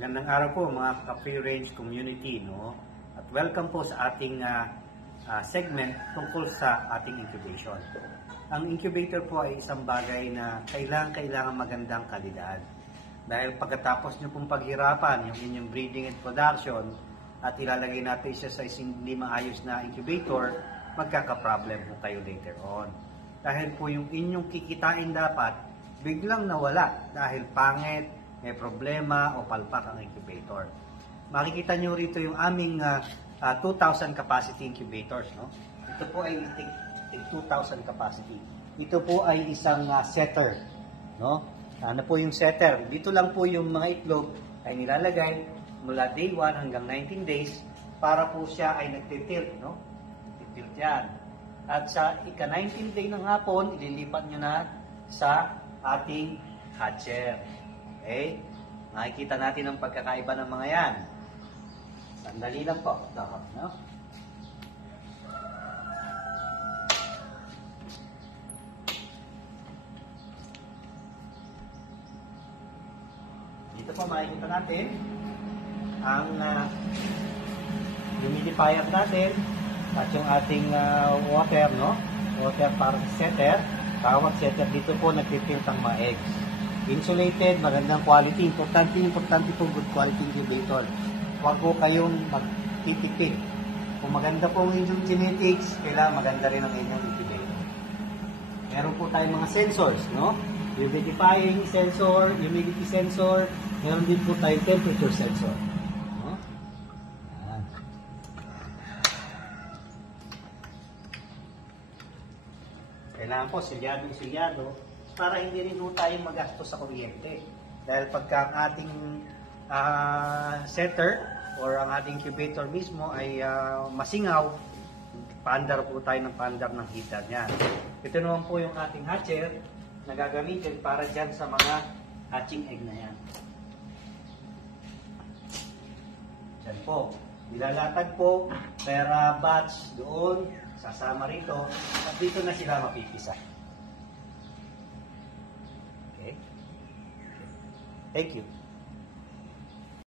Magandang araw po mga ka-free range community, no? At welcome po sa ating segment tungkol sa ating incubation. Ang incubator po ay isang bagay na kailangan magandang kalidad. Dahil pagkatapos nyo pong paghirapan yung inyong breeding and production at ilalagay natin siya sa hindi maayos na incubator, magkaka-problem po kayo later on. Dahil po yung inyong kikitain dapat biglang nawala dahil pangit, may problema o palpak ang incubator. Makikita nyo rito yung aming 2,000 capacity incubators. No? Ito po ay 2,000 capacity. Ito po ay isang setter. No? Ano po yung setter? Dito lang po yung mga itlog ay nilalagay mula day 1 hanggang 19 days para po siya ay nagtitilt. No? Titilt yan. At sa ika-19 day ng hapon, ililipat nyo na sa ating hatcher. Okay? Makikita natin ang pagkakaiba ng mga yan. Sandali lang po. No? Dito po makikita natin ang humidifier natin at yung ating water, no? Water para sa setter. Tawag setter dito po nagtitilt ang mga eggs. Insulated, magandang quality. Importante po good quality incubator. Huwag po kayong magtitipid. Kung maganda po ang inyong genetics, kailangan maganda rin ang inyong incubator. Meron po tayong mga sensors, no? Humidifying sensor, humidity sensor, meron din po tayong temperature sensor. No? Ayan. Kailangan po silyado para hindi rin po tayo magastos sa kuryente. Dahil pagka ang ating setter or ang ating incubator mismo ay masingaw, paandar po tayo ng paandar ng heater niyan. Ito naman po yung ating hatcher na gagamitin para dyan sa mga hatching egg na yan. Dyan po. Nilalatag po per batch doon, sasama rito, at dito na sila mapipisa. Okay? Thank you.